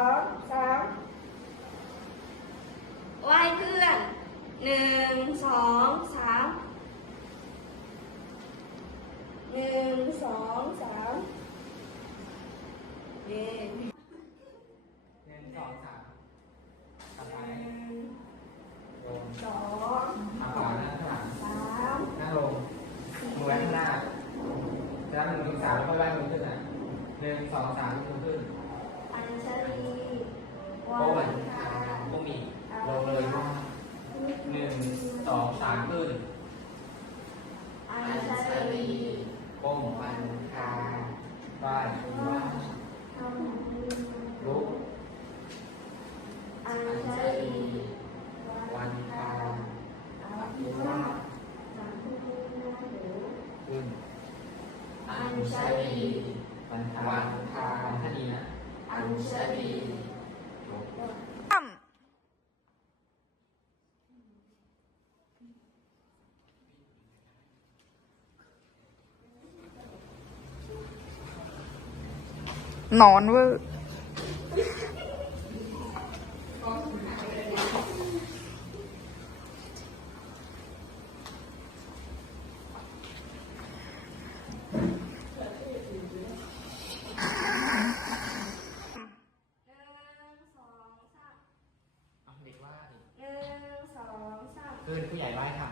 องสามไหว้เพื่อนหนึ่งสองสามหนึ่งสองสามเย้หนึ่งสองสามกลับงสองสามหน้าหลงมือแหวนหน้าสามหนึ่งสองสามแล้วก็ไล่มือขึ้นอะหนึ่งสองสามมือขึ้น โป้วันคาโป้มีลงเลยหนึ่งสองสามขึ้นอัญชลีโป้งวันคาไหว้ลุกอัญชลีวันคาอภิวาสสัมพุทธนาขึ้นอัญชลีวันคาวันคาท่านี้นะอัญชลี นอนเวอร์ ขึ้นผู้ใหญ่ไล่ถค่